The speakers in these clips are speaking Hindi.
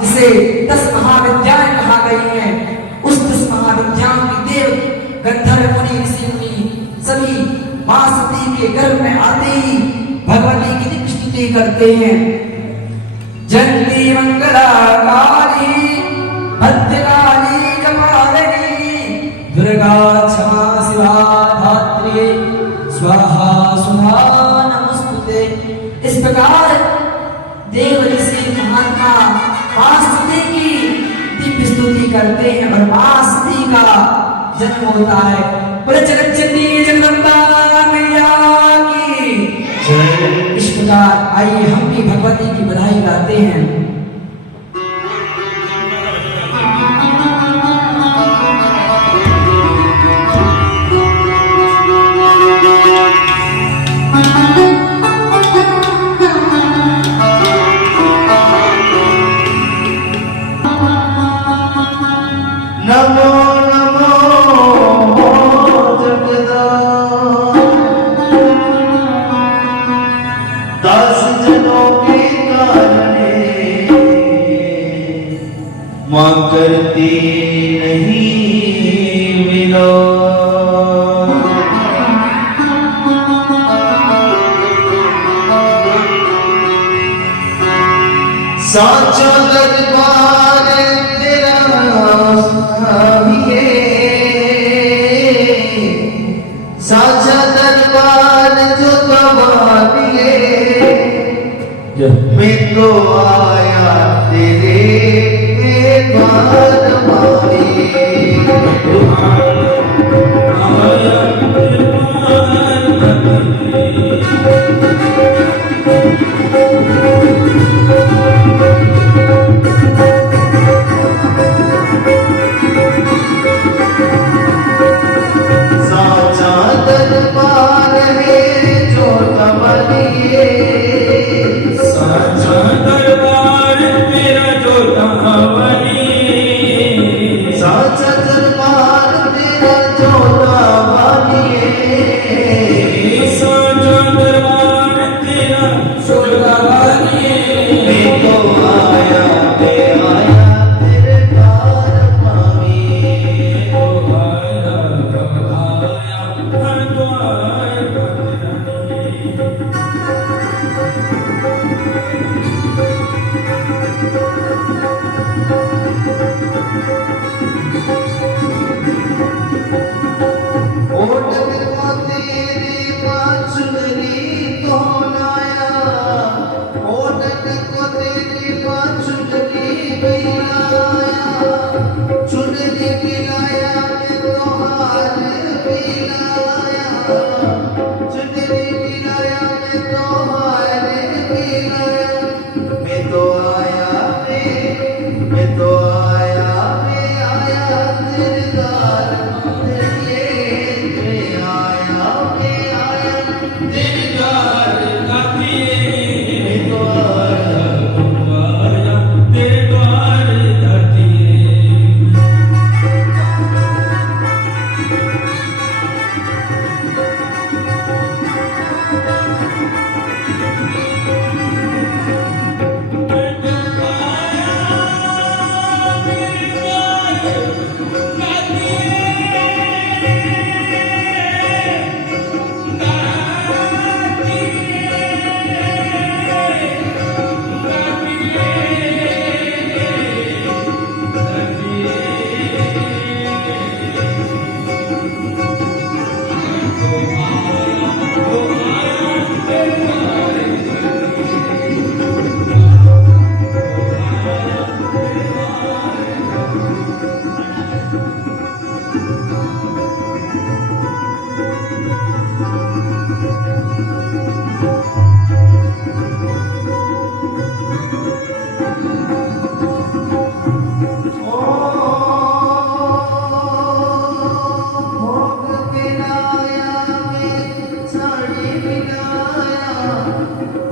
जिसे 10 महाविद्याएं कहा गई हैं, उस 10 महाविद्याओं की देव गंधर्व मुनि ऋषि मुनि सभी मां सती के गर्भ में आते ही भगवती की दीप स्तुति करते हैं। जयंती मंगला काली भद्रकाली कपालिनी दुर्गा क्षमा शिवा धात्री स्वाहा सुधा नमस्तुते। इस प्रकार देव ऋषि महात्मा मां सती की दीप स्तुति करते हैं और मां सती का जन्म होता है। बोले जगत जननी जगदम्बा मैया की जय। इस प्रकार आइए हम भी भगवती की बधाई गाते हैं। नमो नमो जगदा दास जनों के कारणे मां करती नहीं मिलो। साचा दरबार साचा दरबार जो गवा दिए मैं तो आया तेरे द्वार माई। ओट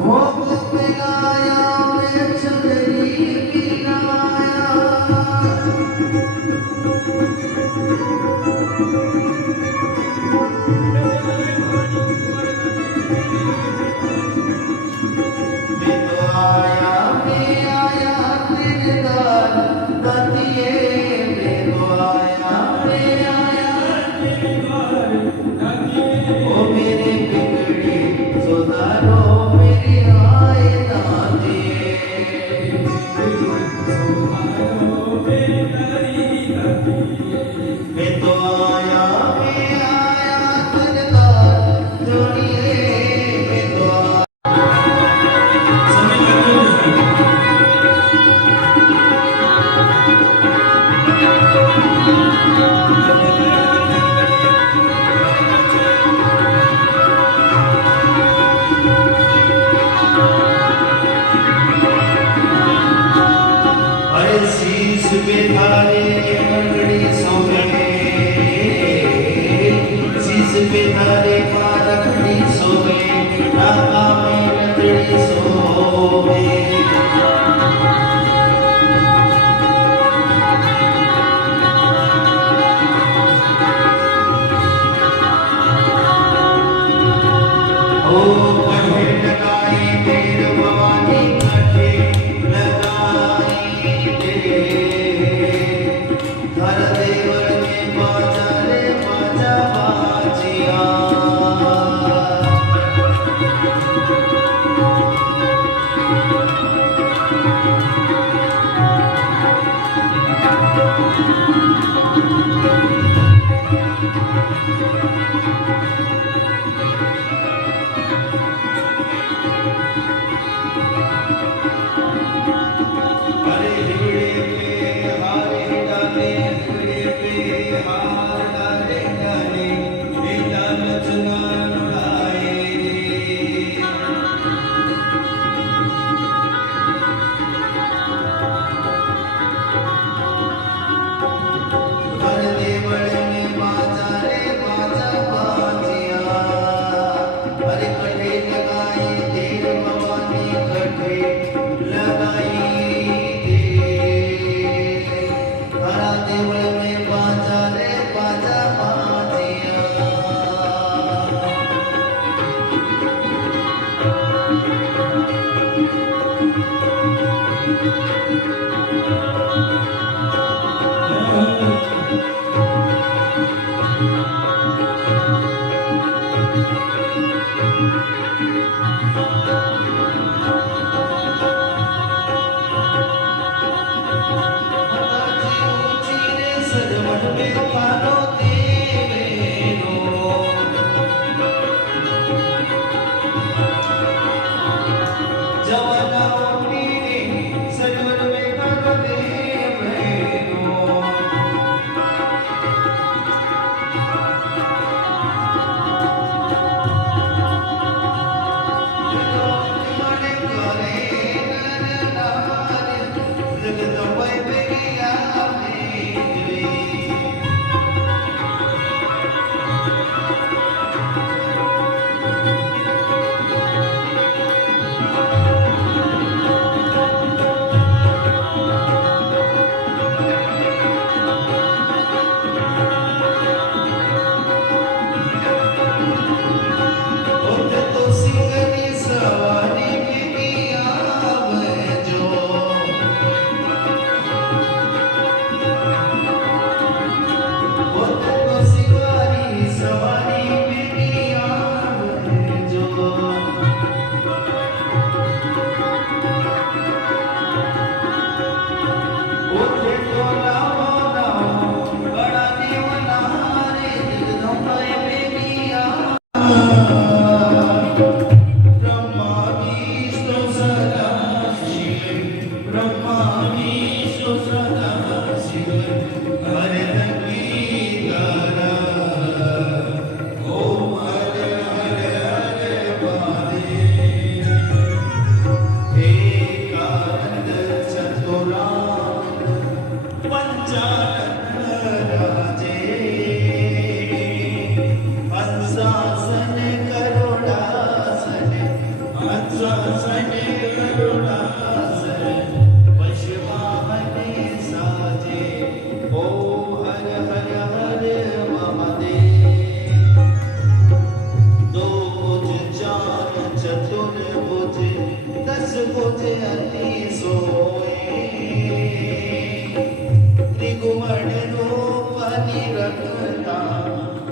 भोग मिलाया मैं चंदरी पिलाया मैं आया तेरे दार दातिए मैं आया तेरे दार ओ मेरे बिगड़े सुधारो मेरी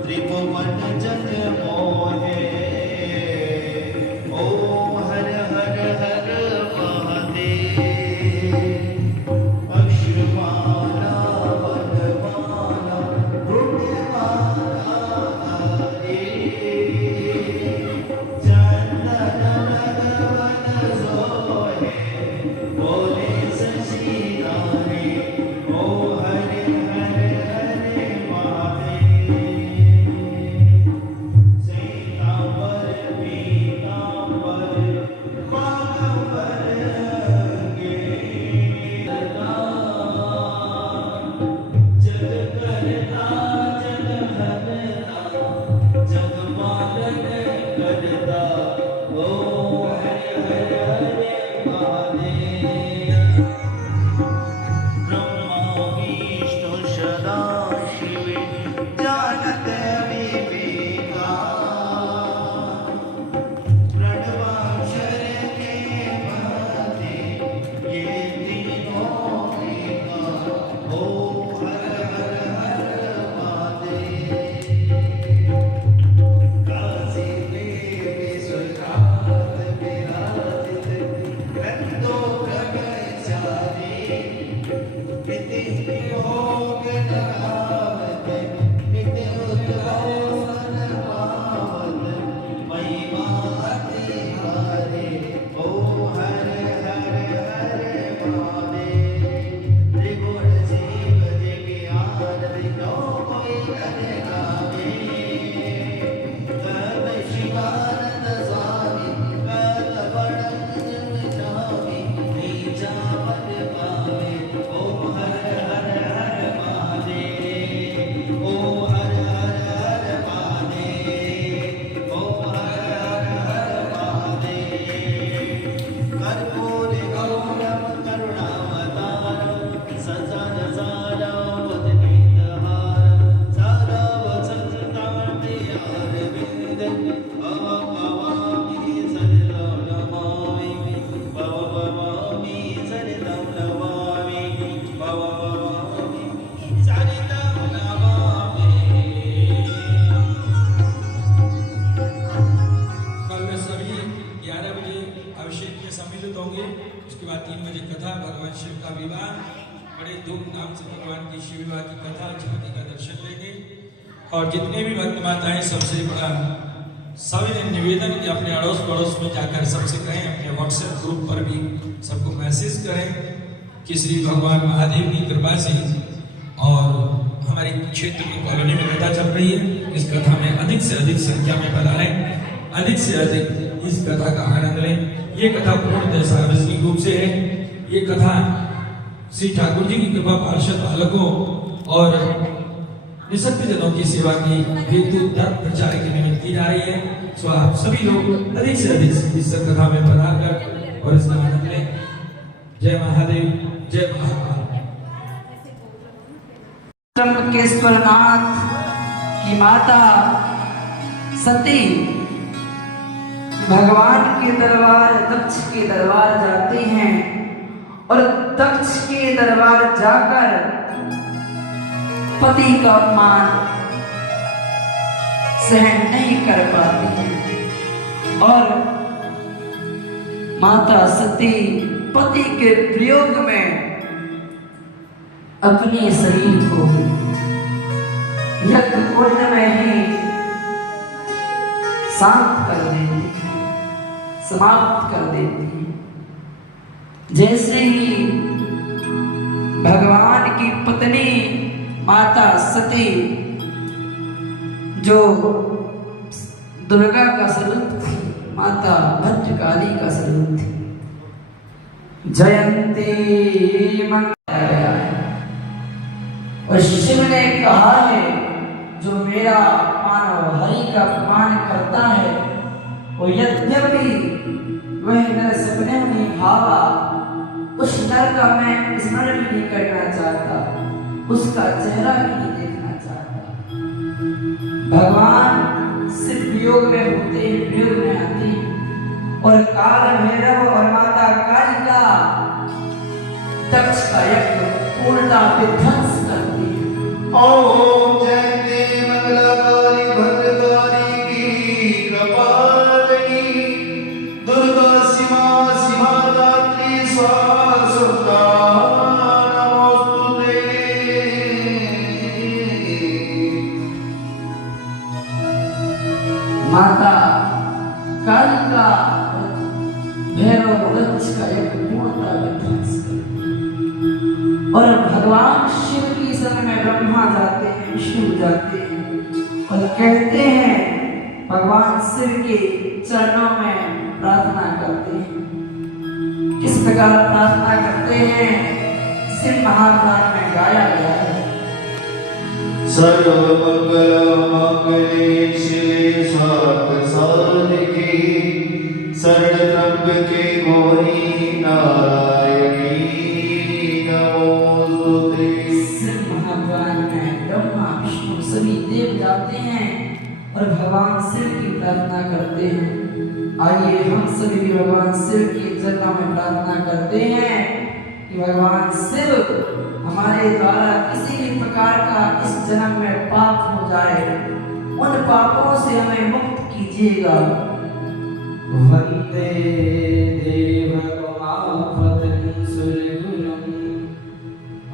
त्रिभुवन जग मोहे ओम हर हर हर महादेव अक्षरमाला वनमाला पुण्यमाला हरे चंदन वन सोहे बोले शशि रानी ओ हरे हरे हरे महादेव सीतांबर पीतांबर माधवर गे जग करता जग हरता जग पालन करता ओ हरे हरे हरे महादेव ब्रह्मा विष्णु सदा शिवे जानत विवेका प्रणवाक्षर के मध्य ये तीनों एका ओम हर हर हर महादेव काशी में विश्वनाथ विराजित ग्रंथों ब्रह्मचारी नित्य भोग लगावत नित्य उत्सवन पावत महिमा अति भारी ओम हर हर हर महादेव त्रिगुण जीव दिव्यान दिनो कोई न गावे तब शिवानंद स्वामी कत बड़न जामी नीचा पद पावे ओम हर हर हर महादेव ओम हर हर हर महादेव ओम हर हर हर महादेव कर्पूर गौरम करुणावतारम सजन सारम वदनीतहारम सारव संतार्तियारविंद भवामि सरितं नमामि भवामि सरितं नमामि भवामि सरितं नमामि कल में सभी 11 बजे अभिषेक में सम्मिलित होंगे। उसके बाद 3 बजे कथा, भगवान शिव का विवाह, बड़े धूमधाम से भगवान की शिव विवाह की कथा, झांकी का दर्शन लेंगे। और जितने भी भक्त माताएं, सबसे बड़ा सभी ने निवेदन कि अपने अड़ोस पड़ोस में जाकर सबसे कहें, अपने व्हाट्सएप ग्रुप पर भी सबको मैसेज करें कि श्री भगवान महादेव की कृपा से और हमारे क्षेत्र की कॉलोनी में कथा चल रही है। इस कथा में अधिक से अधिक संख्या में पधारें, अधिक से अधिक इस कथा का आनंद लें। ये कथा पूर्णतः सार्वजनिक रूप से है। ये कथा श्री ठाकुर जी की कृपा पार्षद बालकों और निःशक्त जनों की सेवा की हेतु धर्म प्रचार के निमित्त की जा रही है। सो आप सभी लोग अधिक से अधिक इस कथा में पधार कर और इसका आनंद लें। जय महादेव, जय महाकाल। त्र्यंबकेश्वरनाथ की माता सती भगवान के दरबार, दक्ष के दरबार जाते हैं और दक्ष के दरबार जाकर पति का अपमान सहन नहीं कर पाती हैं और माता सती पति के प्रयोग में अपने शरीर को यज्ञ कुंड में ही शांत कर देती है, समाप्त कर देती है। जैसे ही भगवान की पत्नी माता सती, जो दुर्गा का स्वरूप थी, माता भद्रकाली का स्वरूप थी, जयंती मंगल गया है। और शिव ने कहा है, जो मेरा अपमान और हरि का अपमान करता है, वो यद्यपि वह नर सपने में भावा, उस नर का मैं स्मरण भी नहीं करना चाहता, उसका चेहरा भी नहीं देखना चाहता। भगवान सिर्फ वियोग में होते हैं, वियोग में आते हैं, और काल भैरव और माता कालिका दक्ष का यज्ञ पूर्णता विध्वंस करती है। ओम जयते मंगलकारी भद्रकारी की कपालिनी दुर्गा शिवा शिवा दात्री स्वाहा नमोस्तुते। माता कालिका भैरव दक्ष का यज्ञ पूर्णता विध्वंस करती है। और भगवान शिव की शरण में ब्रह्मा जाते हैं, शिव जाते हैं और कहते हैं, भगवान शिव के चरणों में प्रार्थना करते हैं। किस प्रकार प्रार्थना करते हैं, शिव महापुराण में गाया गया है। सर्वमंगल मांगल्ये शिवे सर्वार्थ साधिके शरणत्र्यंबके गौरी नारायणी नमोस्तुते। शिव महापुराण में ब्रह्मा विष्णु सभी देव जाते हैं और भगवान शिव की प्रार्थना करते हैं। आइए हम सभी भी भगवान शिव के चरणों में प्रार्थना करते हैं कि भगवान शिव हमारे द्वारा किसी भी प्रकार का इस जन्म में पाप हो जाए, उन पापों से हमें मुक्त कीजिएगा। वंदे देवगुणापतिं सुरगुरुं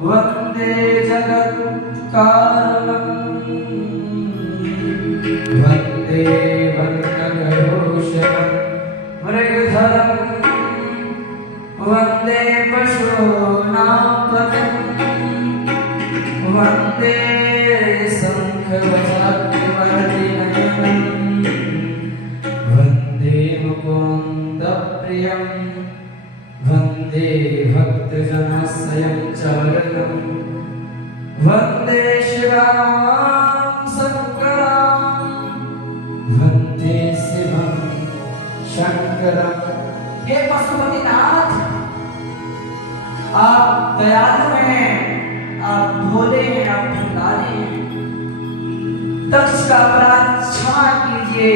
वंदे जगत्कारणं वंदे वंदघोषणं मृगधरं वंदे पशूनां पतिं वंदे शंखचक्रवर्तिनयनं वंदे मुकुन्दप्रियं वंदे भक्तजनस्यं चरणं वंदे शिवां शंकरं वंदे शिवं शंकरं। हे पशुपतिनाथ, आप दयालु हैं, आप भोले हैं, आप भंडारी हैं। दक्ष का अपराध क्षमा कीजिए।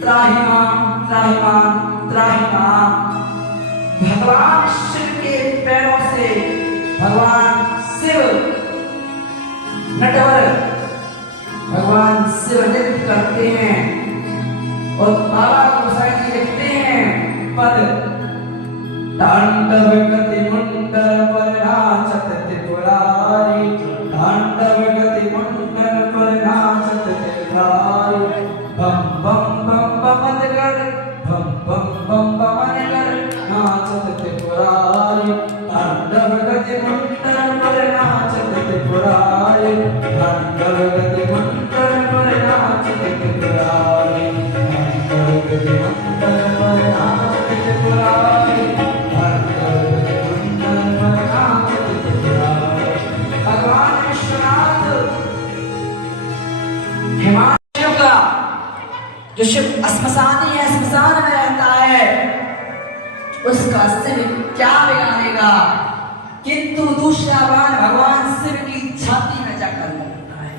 त्राहिमाम त्राहिमाम त्राहिमाम। भगवान शिव के पैरों से भगवान शिव नटवर भगवान शिव नृत्य करते हैं और बाबा गोसाई जी लिखते हैं पद, तांडव गति मुंडन पर नाचत त्रिपुरारी, तांडव गति मुंडन पर नाचत त्रिपुरारी। बम बम बम बम कर, बम बम बम बम कर नाचत त्रिपुरारी, तांडव गति मुंडन पर नाचत त्रिपुरारी, तांडव गति मुंडन पर नाचत त्रिपुरारी, तांडव गति मुंडन पर नाचत त्रिपुरारी। भगवान विश्वनाथ हिमालय का जो शिव श्मशानी है, श्मशान में रहता है, उसका शिव क्या बिगाड़ेगा, किंतु दूसरा बाण भगवान शिव की छाती में जाकर लगता है।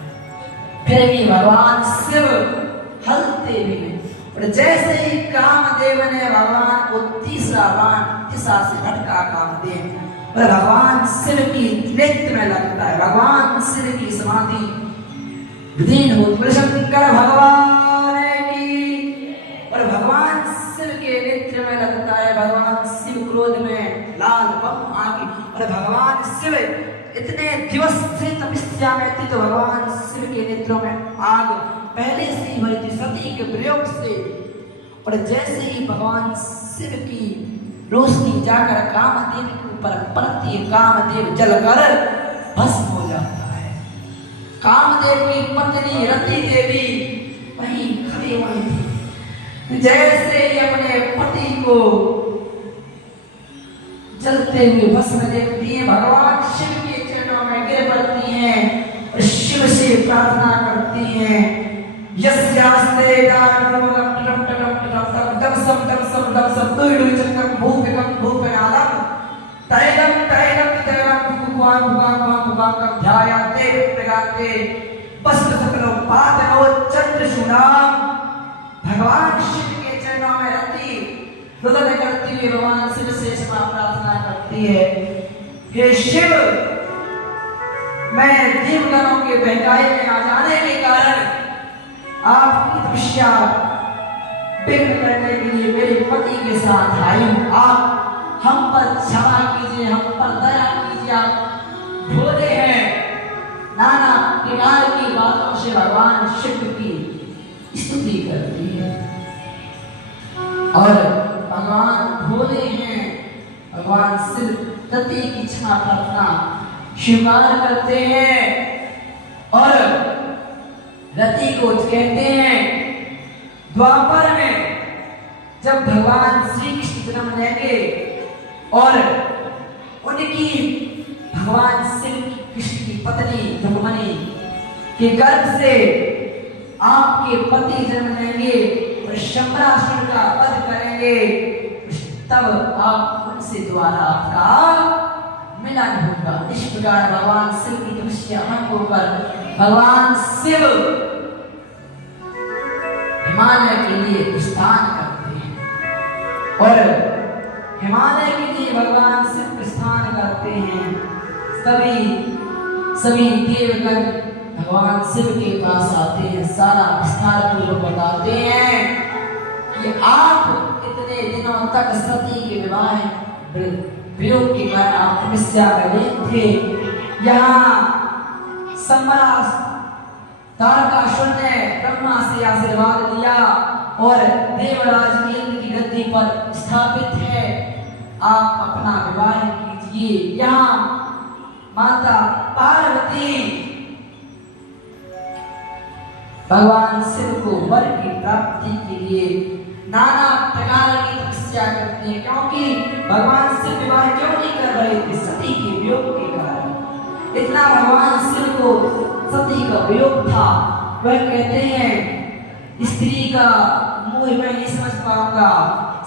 फिर भी भगवान शिव हलते भी नहीं। और जैसे ही कामदेव ने भगवान को तीसरा बाण दिशा से भटका कामदेव और भगवान शिव की नेत्र में लगता है, भगवान शिव की समाधि विलीन होती। शंकर भगवान की, और भगवान शिव के नेत्र में लगता है। भगवान शिव क्रोध में लाल बम आगे, और भगवान शिव इतने दिवस से तपस्या में थी तो भगवान शिव के नेत्रों में आग पहले से ही भरी थी सती के प्रयोग से। और जैसे ही भगवान शिव की रोशनी जाकर कामदेव के ऊपर पड़ती है, कामदेव जलकर भस्म हो जाता है। कामदेव की पत्नी रति देवी वहीं खड़ी हुई थी। जैसे ही अपने पति को जलते हुए भस्म देखती है, भगवान शिव के चरणों में गिर पड़ती हैं और शिव से प्रार्थना करती हैं। यस्यास्ते दानवं टटम टटम टटम टम दमसम दमसम दमसम दुई दुई चक्कम भूपिकम भूपनादम तैलम तैलम तैलम भुगवान भुगवान भुगवान कम ध्यायाते प्रगाते बस्त सकलो पादनो चंद्र सुनाम। भगवान शिव के चरणों में रति रुदन करती हुई भगवान शिव से क्षमा प्रार्थना करती है। हे शिव, मैं देवगणों के बहकाए में आ जाने के कारण आपकी तपस्या विघ्न करने के लिए मेरे पति के साथ आई हूँ। आप हम पर क्षमा कीजिए, हम पर दया कीजिए। आप भोले हैं। नाना प्रकार की बातों से भगवान शिव की स्तुति करती है और भगवान भोले हैं। भगवान शिव रति की क्षमा प्रार्थना स्वीकार करते हैं और रति को कहते हैं द्वापर में जब भगवान श्री कृष्ण जन्म लेंगे और उनकी भगवान श्री कृष्ण की पत्नी रुक्मिणी के गर्भ से आपके पति जन्म लेंगे और शंबरासुर का वध करेंगे, तब आप उनसे द्वारा आपका मिलन होगा। इस प्रकार भगवान शिव की तपस्या होकर भगवान शिव हिमालय के लिए प्रस्थान करते हैं और हिमालय के लिए भगवान शिव प्रस्थान करते हैं। सभी देवगण भगवान शिव के पास आते हैं, सारा विस्तार पूर्वक बताते हैं कि आप इतने दिनों तक सती के विवाह वियोग के कारण आप तपस्या कर रहे थे। यहाँ तारकासुर ने ब्रह्मा से आशीर्वाद लिया और देवराज इंद्र की गद्दी पर स्थापित है। आप अपना विवाह कीजिए। यहाँ माता पार्वती भगवान शिव को वर की प्राप्ति के लिए नाना प्रकार की तपस्या करते हैं, क्योंकि भगवान शिव विवाह क्यों नहीं कर रहे थे? सती के वियोग के कारण। इतना भगवान शिव को सती का वियोग था। वह कहते हैं स्त्री का मोह मैं नहीं समझ पाऊंगा,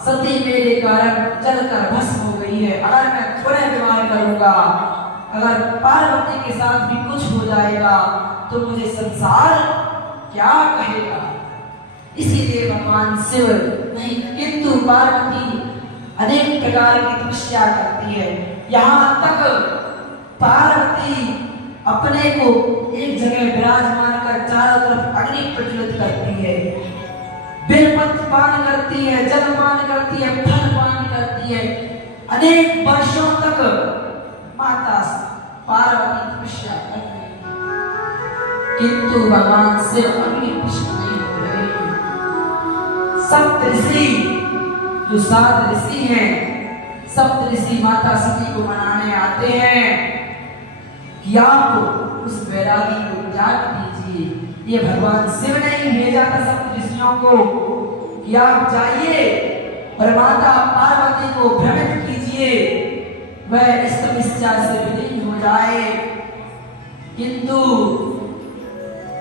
सती मेरे कारण जलकर भस्म हो गई है। अगर मैं थोड़े विवाह करूंगा, अगर पार्वती के साथ भी कुछ हो जाएगा तो मुझे संसार क्या कहेगा? इसीलिए भगवान शिव नहीं, किंतु पार्वती अनेक प्रकार की तपस्या करती है। यहाँ तक पार्वती अपने को एक जगह विराजमान कर चारों तरफ अग्नि प्रज्वलित करती है, बेलपत्र पान करती है, जल पान करती है, फल पान करती है। अनेक वर्षों तक माता पार्वती तपस्या करती है, किंतु भगवान शिव अग्नि प्रसन्न नहीं हो रहे। सप्त ऋषि जो 7 ऋषि हैं, सप्त ऋषि माता सती को मनाने आते हैं कि आप उस वैरागी को त्याग दीजिए। ये भगवान शिव ने ही भेजा था सप्त ऋषियों को कि आप जाइए और माता पार्वती को भ्रमित कीजिए, वह इस तपस्या से विलीन हो जाए। किंतु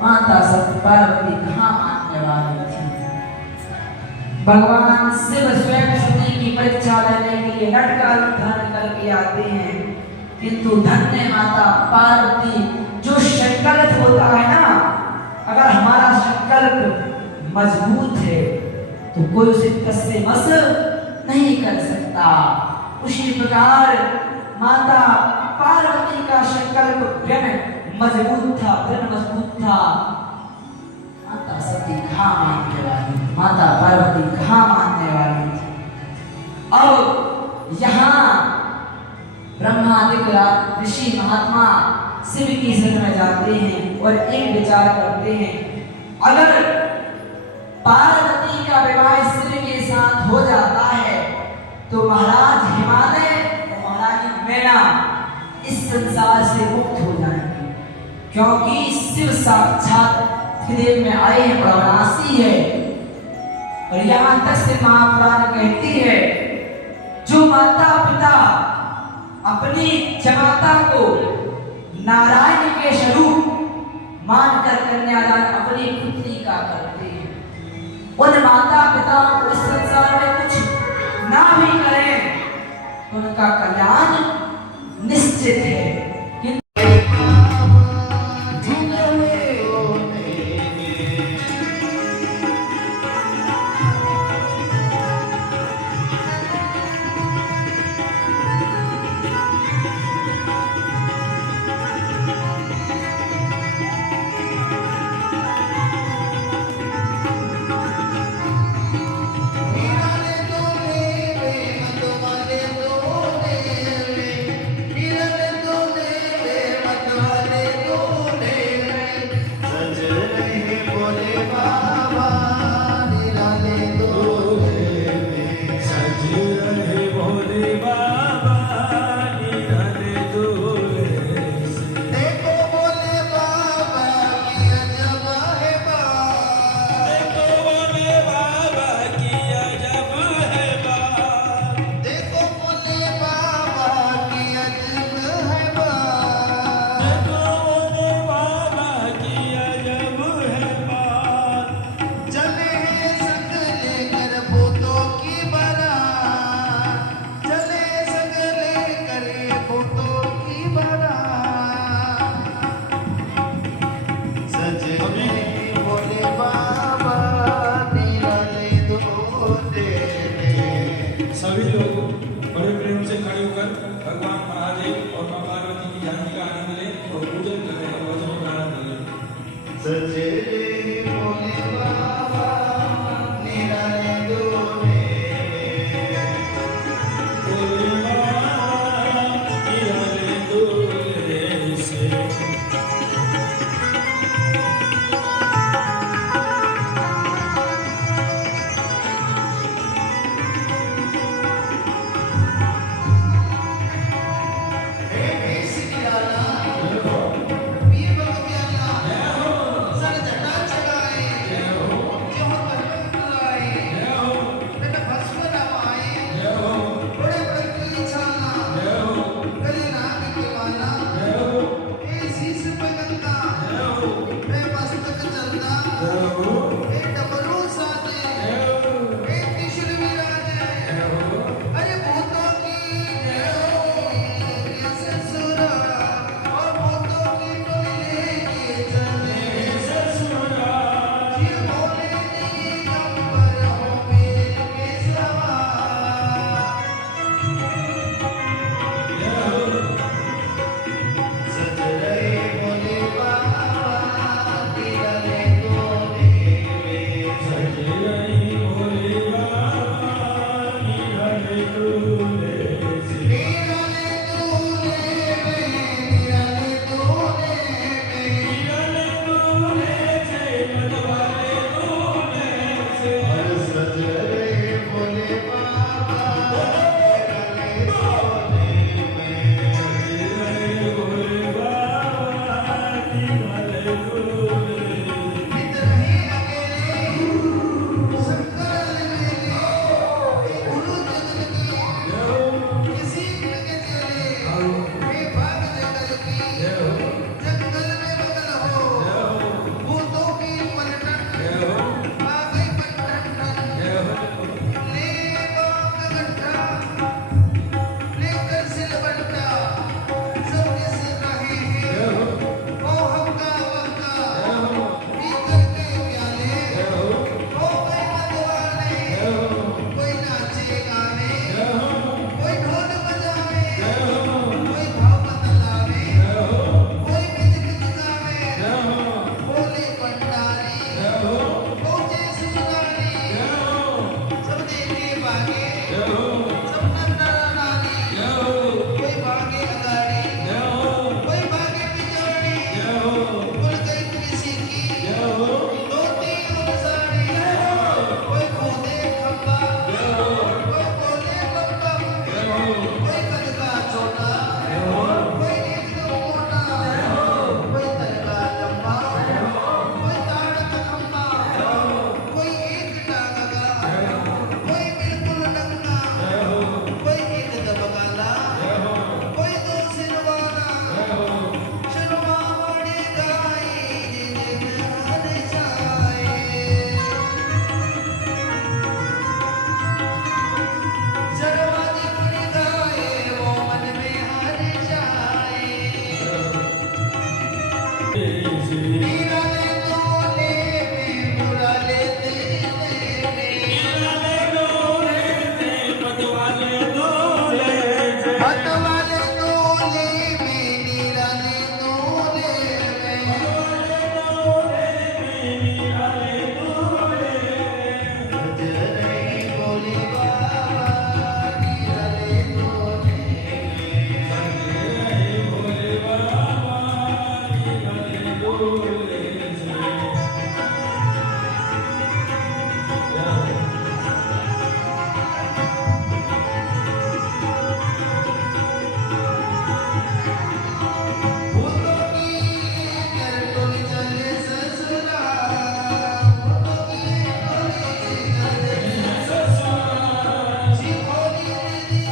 माता सती पार्वती कहाँ मानने वाली थी? भगवान शिव स्वयं सती की परीक्षा लेने के लिए नटका धारण करके आते हैं, किंतु धन्य माता पार्वती। जो संकल्प होता है ना, अगर हमारा संकल्प मजबूत है तो कोई उसे कस्से मस नहीं कर सकता। उसी प्रकार माता पार्वती का संकल्प मजबूत था, मजबूत था। माता सती कहाँ मानने वाली, माता पार्वती कहाँ मानने वाली थी? अब यहाँ ब्रह्मादिक ऋषि महात्मा शिव की शरण में जाते हैं और एक विचार करते हैं, अगर पार्वती का विवाह शिव के साथ हो जाता है तो महाराज हिमालय और महारानी मैना इस संसार से मुक्त हो जाएंगे, क्योंकि शिव साक्षात देव में आए हैं, अविनाशी है। और यहाँ तक से महापुराण कहती है, जो माता पिता अपनी जमाता को नारायण के स्वरूप मानकर कन्यादान अपनी पुत्री का करते हैं, उन माता पिता को इस संसार में कुछ ना भी करें तो उनका कल्याण निश्चित है। सभी लोग बड़े प्रेम से खड़े होकर भगवान महादेव और मां पार्वती की जानकी का आनंद लें और पूजन करें और भजन का आनंद लें। सचे भोले बाबा निराले दोले भोले बाबा निराले दोले से वीर भगवान सर जटा मतवाले तोले में निराले तोले में भजरे भोले बाबा निराले तोले भूतों की कर टोली चले ससुराल भूतों की टोली चले ससुराल सिखोली दीदी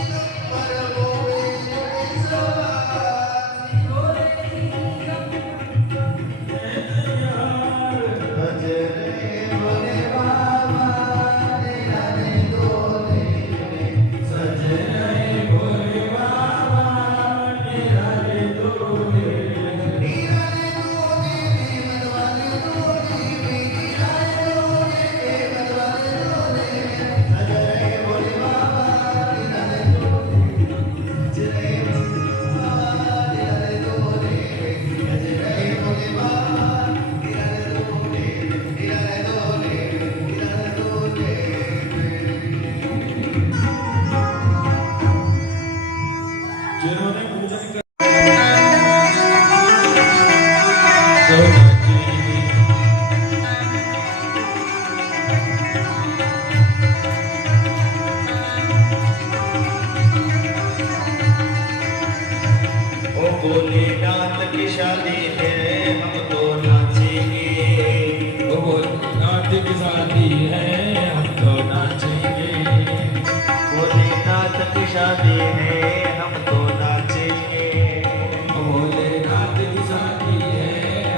पर बोले सवार भजरे भोले बाबा निराले तोले सजरे भोले बाबा निराले तोले निराले तोले मतवाले तोले निराले तोले मतवाले तोले सजरे भोले बाबा निराले तोले सजरे भोले बाबा निराले तोले सजरे भोले बाबा निराले तोले निराले तोले निराले तोले जिन्होंने पूजन कर ओ भोलेनाथ की शादी है हम तो नाचेंगे वो भोलेनाथ की शादी है हम तो नाचेंगे भोलेनाथ की शादी है हम तो नाचेंगे भोलेनाथ की शादी है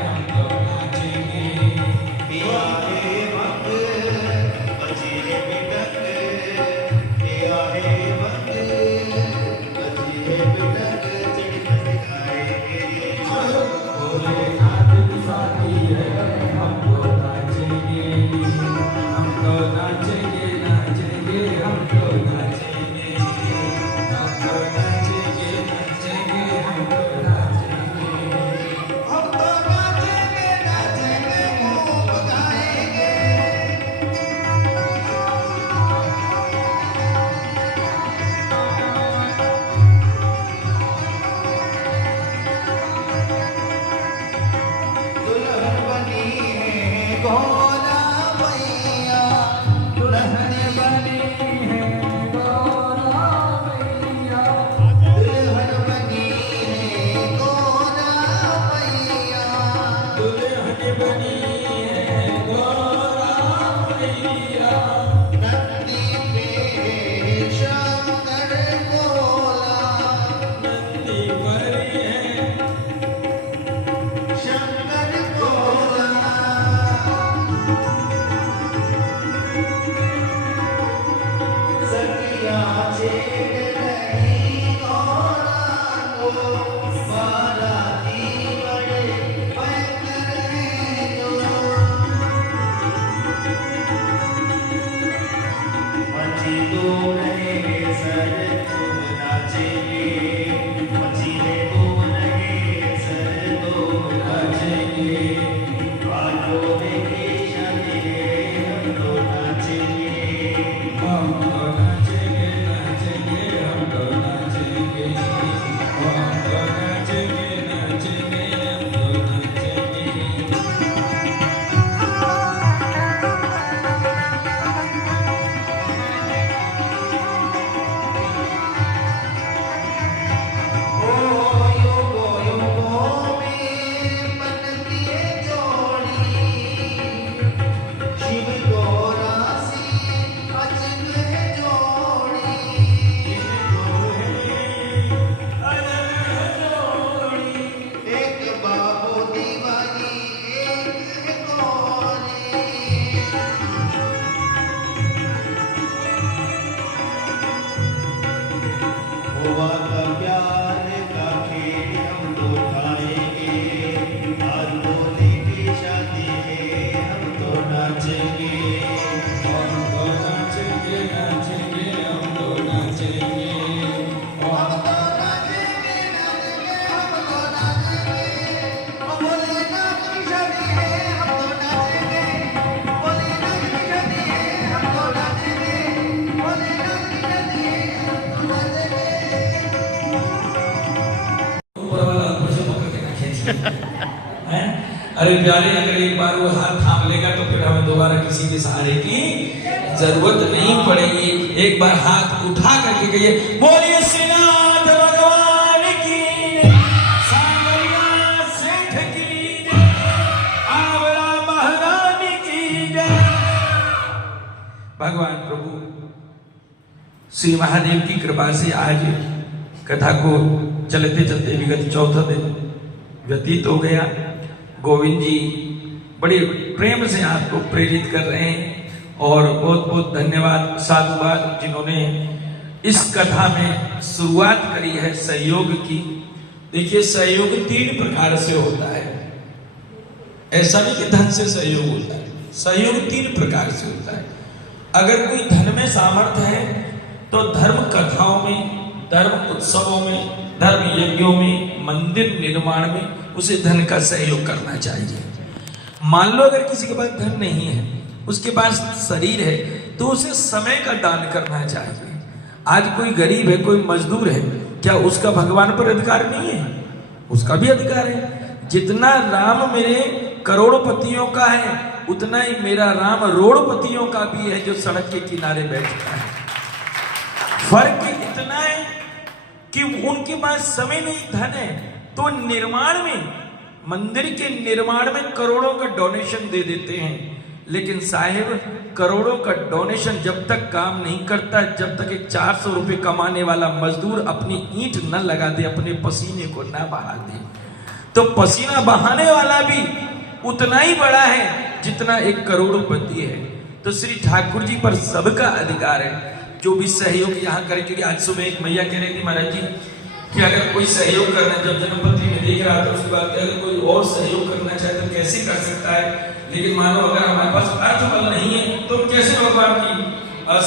हम तो नाचेंगे पिया है भक्त बजी है बिटक पिया है भक्त बजी है बिटक चढ़ बस गाएंगे भोलेनाथ की शादी है हम तो नाचेंगे हम तो नाचेंगे नाचेंगे हम तो नाचेंगे हम तो नाचेंगे नाचेंगे हम तो नाचेंगे हम तो नाचेंगे नाचेंगे खूब गाएंगे दुल्हन बनी है गोरा मैया दुल्हन बनी है गोरा मैया दुल्हन बनी है गोरा मैया दुल्हन बनी है गोरा मैया नंदी पे शंकर बोला नंदी पर है शंकर बोला सखिया छेड़ रही गोरा को बाराती बड़े भयंकर हैं जो मची तो रहे सर तुम नाचेंगे मची रे तुम रहे सर तुम नाचेंगे बालों में केशा तेरे हम तो नाचेंगे हम तो नाचेंगे नाचेंगे हम तो नाचेंगे हम तो नाचेंगे नाचेंगे हम तो नाचेंगे हम तो अरे प्यारे, अगर एक बार वो हाथ थाम लेगा तो फिर हमें दोबारा किसी के सहारे की जरूरत नहीं पड़ेगी। एक बार हाथ उठा करके कहिए, बोलिए श्रीनाथ भगवान की, सांवरिया सेठ की, आवड़ा महारानी की जय। भगवान प्रभु श्री महादेव की कृपा से आज कथा को चलते चलते विगत चौथा दिन व्यतीत हो गया। गोविंद जी बड़े प्रेम से आपको प्रेरित कर रहे हैं और बहुत बहुत धन्यवाद साधुवाद जिन्होंने इस कथा में शुरुआत करी है सहयोग की। देखिए, सहयोग 3 प्रकार से होता है, ऐसा नहीं कि धन से सहयोग होता है। सहयोग 3 प्रकार से होता है। अगर कोई धन में सामर्थ्य है तो धर्म कथाओं में, धर्म उत्सवों में, धर्म यज्ञों में, मंदिर निर्माण में उसे धन का सहयोग करना चाहिए। मान लो अगर किसी के पास धन नहीं है, उसके पास शरीर है, तो उसे समय का दान करना चाहिए। आज कोई गरीब है, कोई मजदूर है, क्या उसका भगवान पर अधिकार नहीं है? उसका भी अधिकार है। जितना राम मेरे करोड़पतियों का है, उतना ही मेरा राम रोड़पतियों का भी है, जो सड़क के किनारे बैठता है। फर्क इतना है कि उनके पास समय नहीं, धन है, तो निर्माण में, मंदिर के निर्माण में करोड़ों का डोनेशन दे देते हैं। लेकिन साहिब, करोड़ों का डोनेशन जब तक काम नहीं करता, जब तक एक 400 रुपए कमाने वाला मजदूर अपनी ईंट न लगा दे, अपने पसीने को न बहा दे, तो पसीना बहाने वाला भी उतना ही बड़ा है जितना एक करोड़पति है। तो श्री ठाकुर जी पर सबका अधिकार है। जो भी सहयोग यहाँ करें, क्योंकि आज सुबह एक मैया कह रही थी महाराज जी कि अगर कोई सहयोग करना, जब जन्मपत्री में देख रहा था उसके बाद अगर कोई और सहयोग करना चाहे तो कैसे कर सकता है। लेकिन मानो अगर हमारे पास अर्थ बल नहीं है तो कैसे भगवान की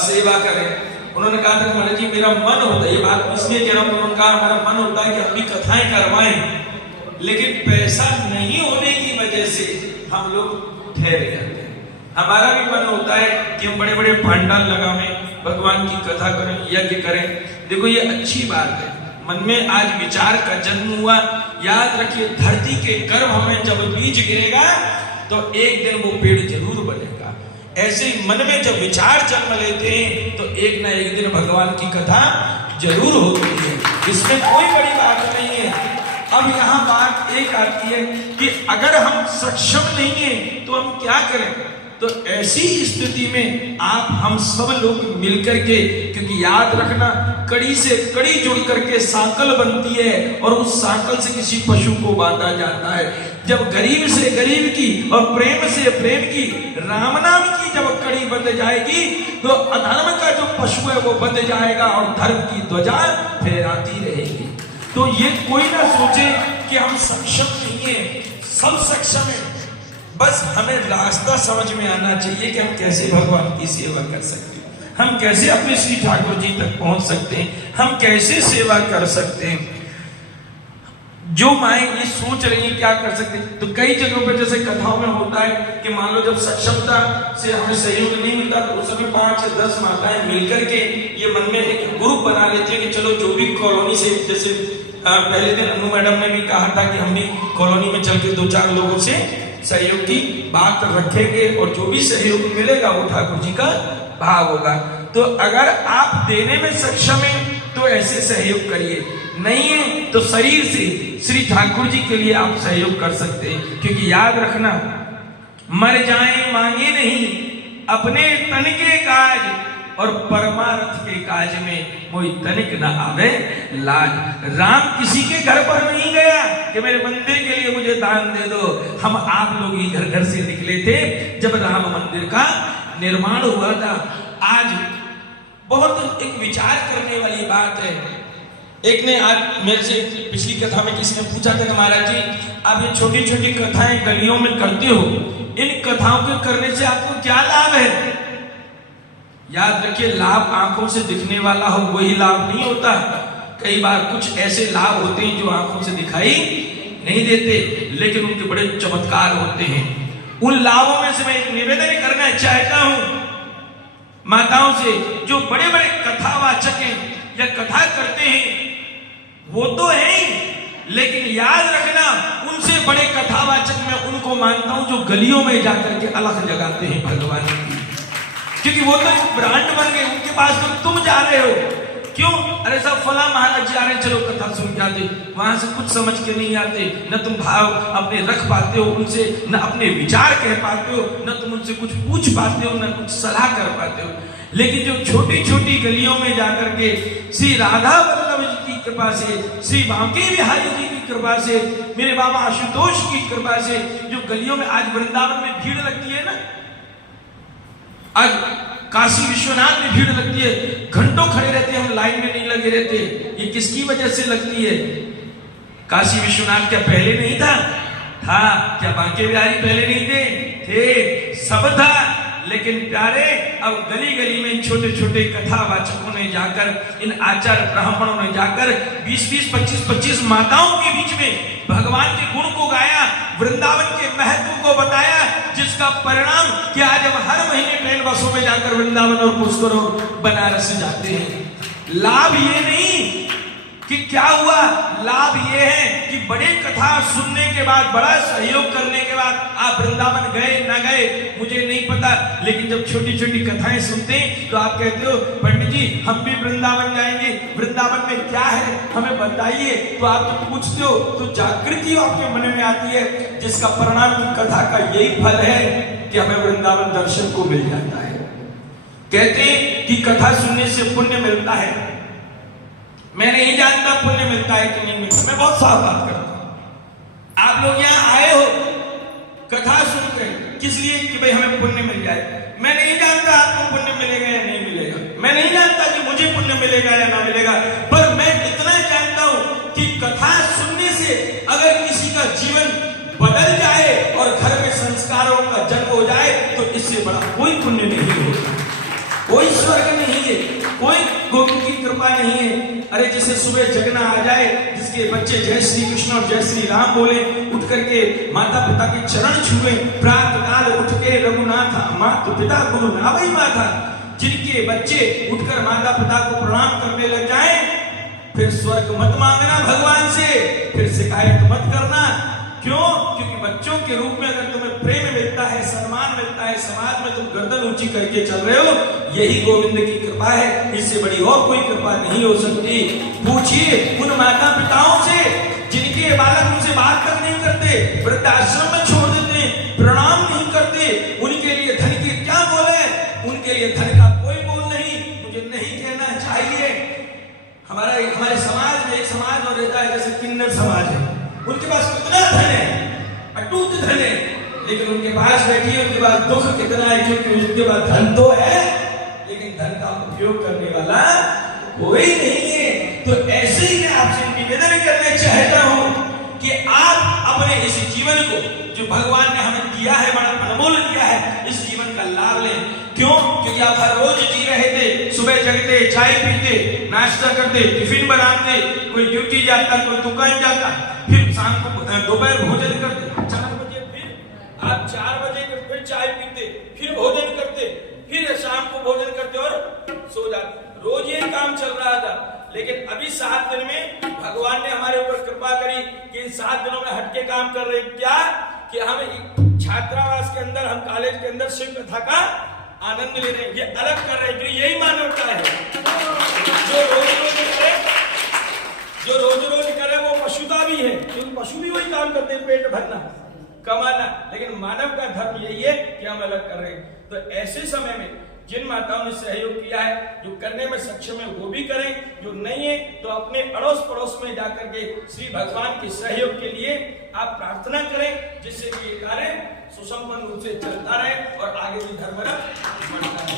सेवा करें। उन्होंने कहा था कि महाराज जी मेरा मन होता है, ये बात इसलिए कह रहा हूँ, उन्होंने कहा हमारा मन होता है कि हम भी कथाएं करवाएं, लेकिन पैसा नहीं होने की वजह से हम लोग ठहरे जाते हैं। हमारा भी मन होता है कि हम बड़े बड़े पंडाल लगावें, भगवान की कथा करें, यज्ञ करें। देखो, ये अच्छी बात है। मन में आज विचार का जन्म हुआ। याद रखिए, धरती के गर्भ में जब बीज गिरेगा तो एक दिन वो पेड़ जरूर बनेगा। ऐसे ही मन में जब विचार जन्म लेते हैं तो एक ना एक दिन भगवान की कथा जरूर होती है। इसमें कोई बड़ी बात नहीं है। अब यहाँ बात एक आती है कि अगर हम सक्षम नहीं है तो हम क्या करें। तो ऐसी स्थिति में आप हम सब लोग मिलकर के, क्योंकि याद रखना, कड़ी से कड़ी जुड़ करके सांकल बनती है और उस सांकल से किसी पशु को बांधा जाता है। जब गरीब से गरीब की और प्रेम से प्रेम की, राम नाम की जब कड़ी बंध जाएगी तो अधर्म का जो पशु है वो बंध जाएगा और धर्म की ध्वजा फहराती रहेगी। तो ये कोई ना सोचे कि हम सक्षम नहीं है, सब सक्षम है। बस हमें रास्ता समझ में आना चाहिए कि हम कैसे भगवान की सेवा कर सकते हैं, हम कैसे अपने श्री ठाकुर जी तक पहुंच सकते हैं, हम कैसे सेवा कर सकते हैं। जो माएँ ये सोच रही हैं क्या कर सकते हैं, तो कई जगहों पर जैसे कथाओं में होता है कि मान लो जब सक्षमता से हमें सहयोग नहीं मिलता तो उस समय 5 या 10 माताएं मिलकर के ये मन में एक ग्रुप बना लेते हैं कि चलो जो भी कॉलोनी से, जैसे पहले दिन अनु मैडम ने भी कहा था कि हम भी कॉलोनी में चल के 2-4 लोगों से सहयोग की बात रखेंगे और जो भी सहयोग मिलेगा वो ठाकुर जी का भाव होगा। तो अगर आप देने में सक्षम हैं तो ऐसे सहयोग करिए, नहीं है तो शरीर से श्री ठाकुर जी के लिए आप सहयोग कर सकते हैं। क्योंकि याद रखना, मर जाए मांगे नहीं अपने तन के काज और परमार्थ के काज में कोई तनिक न आवे लाज। राम किसी के घर पर नहीं गया कि मेरे मंदिर के लिए मुझे दान दे दो। हम आप लोग ही घर घर से निकले थे जब राम मंदिर का निर्माण हुआ था। आज बहुत एक विचार करने वाली बात है। एक ने आज मेरे से पिछली कथा में किसी ने पूछा था कि महाराज जी आप ये छोटी छोटी कथाएं गलियों में करते हो, इन कथाओं के करने से आपको क्या लाभ है। याद रखिए, लाभ आंखों से दिखने वाला हो वही लाभ नहीं होता। कई बार कुछ ऐसे लाभ होते हैं जो आंखों से दिखाई नहीं देते लेकिन उनके बड़े चमत्कार होते हैं। उन लाभों में से मैं एक निवेदन करना चाहता हूं माताओं से, जो बड़े बड़े कथावाचक हैं या कथा करते हैं वो तो है ही, लेकिन याद रखना उनसे बड़े कथावाचक मैं उनको मानता हूं जो गलियों में जाकर के अलग जगाते हैं भगवान की, क्योंकि वो तो ब्रांड बन गए, उनके पास तो तुम जा रहे हो। क्यों? अरे सब फला महाराज जी आ रहे, चलो कथा सुन के आते। वहां से कुछ समझ के नहीं आते, न तुम भाव अपने रख पाते हो उनसे, न अपने विचार कह पाते हो, न तुम उनसे कुछ पूछ पाते हो, न कुछ सलाह कर पाते हो। लेकिन जो छोटी छोटी गलियों में जाकर के श्री राधा वल्लभ जी की कृपा से, श्री बांके बिहारी जी की कृपा से, मेरे बाबा आशुतोष की कृपा से, जो गलियों में आज वृंदावन में भीड़ लगती है ना, आज काशी विश्वनाथ में भीड़ लगती है, घंटों खड़े रहते हैं, हम लाइन में नहीं लगे रहते। ये किसकी वजह से लगती है? काशी विश्वनाथ क्या पहले नहीं था? क्या बांके बिहारी पहले नहीं थे? सब था। लेकिन प्यारे, अब गली गली में छोटे छोटे कथावाचकों ने जाकर, इन आचार्य ब्राह्मणों ने जाकर 20-20, 25-25 माताओं के बीच में भगवान के गुण को गाया, वृंदावन के महत्व को बताया, जिसका परिणाम कि आज हम हर महीने ट्रेन बसों में जाकर वृंदावन और पुष्कर और बनारस जाते हैं। लाभ ये नहीं कि क्या हुआ, लाभ ये है कि बड़े कथा सुनने के बाद, बड़ा सहयोग करने के बाद आप वृंदावन गए ना गए मुझे नहीं पता, लेकिन जब छोटी छोटी कथाएं सुनते हैं तो आप कहते हो पंडित जी हम भी वृंदावन जाएंगे, वृंदावन में क्या है हमें बताइए। तो आप तो पूछते हो तो जागृति आपके मन में आती है, जिसका परिणाम की कथा का यही फल है कि हमें वृंदावन दर्शन को मिल जाता है। कहते हैं कि कथा सुनने से पुण्य मिलता है। मैं नहीं जानता पुण्य मिलता है कि नहीं मिलता, मैं बहुत साफ बात करता हूं। आप लोग यहाँ आए हो कथा सुनकर, किस लिए? कि भाई हमें पुण्य मिल जाए। मैं नहीं जानता आपको पुण्य मिलेगा या नहीं मिलेगा, मैं नहीं जानता कि मुझे पुण्य मिलेगा या ना मिलेगा, पर मैं इतना जानता हूं कि कथा सुनने से अगर किसी का जीवन बदल जाए और घर में संस्कारों का जन्म हो जाए तो इससे बड़ा कोई पुण्य नहीं होता, कोई स्वर्ग नहीं है, कोई गोविंद की कृपा नहीं है। अरे जिसे सुबह जगना आ जाए, जिसके बच्चे जय श्री कृष्ण और जय श्री राम बोले, उठ करके माता पिता के चरण छुए, प्रातः काल उठ के रघुनाथ माता पिता गुरु नावई माता, जिनके बच्चे उठकर माता पिता को प्रणाम करने लग जाएं, फिर स्वर्ग मत मांगना भगवान से, फिर शिकायत मत करना। क्यों? क्योंकि बच्चों के रूप में अगर तुम्हें प्रेम मिलता है, सम्मान मिलता है, समाज में तुम गर्दन ऊंची करके चल रहे हो, यही गोविंद की कृपा है, इससे बड़ी और कोई कृपा नहीं हो सकती। पूछिए उन माता पिताओं से जिनके बालक उनसे बात तक नहीं करते, वृद्धाश्रम में छोड़ देते, प्रणाम नहीं करते, उनके लिए धन के क्या मोल है? उनके लिए धन का कोई मोल नहीं, मुझे नहीं कहना चाहिए। हमारे समाज में एक समाज और रहता है जैसे किन्नर समाज है, उनके पास कितना धन है, अटूट धन है, लेकिन उनके पास बैठिए उनके पास दुख कितना है, क्योंकि उनके पास धन तो है लेकिन धन का उपयोग करने वाला कोई नहीं है। तो ऐसे ही मैं आपसे निवेदन करना चाहता हूं कि आप अपने इस जीवन को जो भगवान ने हमें दिया है, बड़ा अनमोल दिया है, इस जीवन का लाभ लें। क्यों? क्योंकि आप हर रोज जी रहे थे, सुबह जगते, चाय पीते, नाश्ता करते, टिफिन बनाते, कोई ड्यूटी जाता, कोई दुकान जाता, फिर शाम को दोपहर भोजन करते, 4 बजे फिर आप 4 बजे फिर चाय पीते, फिर भोजन करते, फिर शाम को भोजन करते और सो जाते। रोज ये काम चल रहा था, लेकिन अभी 7 दिन में भगवान ने हमारे ऊपर कृपा करी कि इन 7 दिनों में हटके काम कर रहे हैं। क्या? कि हम छात्रावास के अंदर, हम कॉलेज के अंदर शिव कथा का आनंद ले रहे हैं, ये अलग कर रहे हैं, जो यही मानवता है। जो रोज रोज करे वो पशुता भी है, क्योंकि पशु भी वही काम करते हैं, पेट भरना, कमाना, लेकिन मानव का धर्म यही है कि हम अलग कर रहे हैं। तो ऐसे समय में जिन माताओं ने सहयोग किया है, जो करने में सक्षम है वो भी करें, जो नहीं है तो अपने अड़ोस पड़ोस में जाकर के श्री भगवान के सहयोग के लिए आप प्रार्थना करें, जिससे कि ये कार्य सुसंपन्न रूप से चलता रहे और आगे भी धर्म बढ़ता रहे।